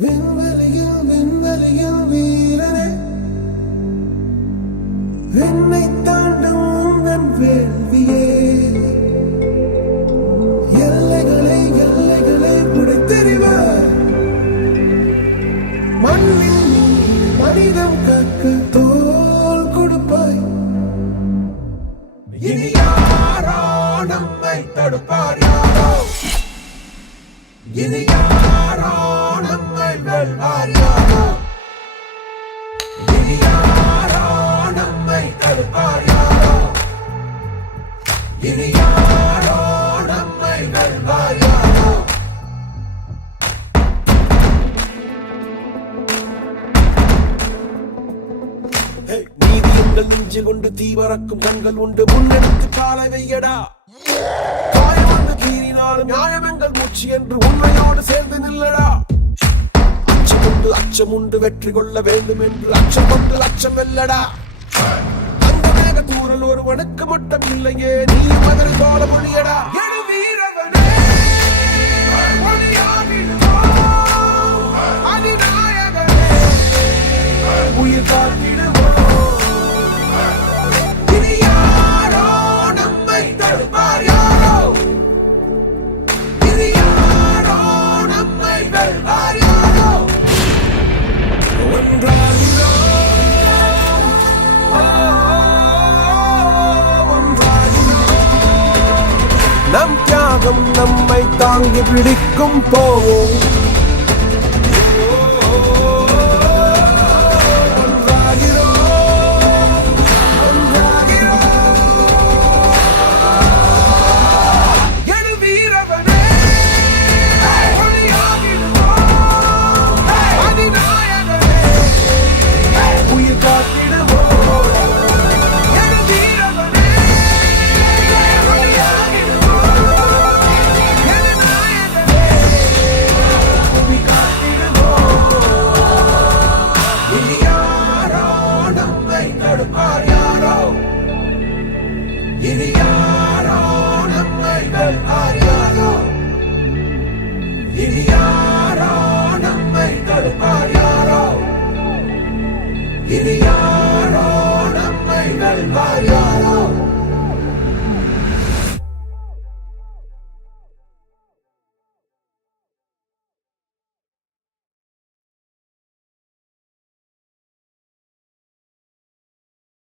விண்வெளியில் விண்வெளியில் வீரனே, விண்ணை தாண்டும் உந்தன் வேள்வியே, எல்லைகளை எல்லைகளை புடைத்தெறிவார். மண்ணில் மனிதம் காக்க தோல் கொடுப்பாய். இனி யாரோ நம்மை தடுப்பார், யாரோ இனி யாரோ நம்மை வெல்வார், யாரோ இனி யாரோ நம்மை தடுப்பார், யாரோ இனி யாரோ நம்மை வெல்வார், யாரோ. நீதி எங்கள் நெஞ்சில் உண்டு, தீவரக்கும் கண்கள் உண்டு, முன்னெடுத்து காலை வையடா. காயம் வந்து கீறினாலும் நியாயம் எங்கள் மூச்சு என்று உண்மையோடு சேர்ந்து நில்லடா. அச்சம் உண்டு வெற்றி கொள்ள வேண்டும் என்று அச்சம் கொண்டு லட்சம் வெல்லடா. அந்த மேக தூரல் ஒருவனுக்கு மட்டும் இல்லையே, நீ மகன் போல மொழியடா. உயிர் காத்திடுவோம். இனி யாரோ நம்மை தடுப்பார், யாரோ இனி யாரோ நம்மை வெல்வார், யாரோ. நம் தியாகம் நம்மை தாங்கி பிடிக்கும் போவோம்.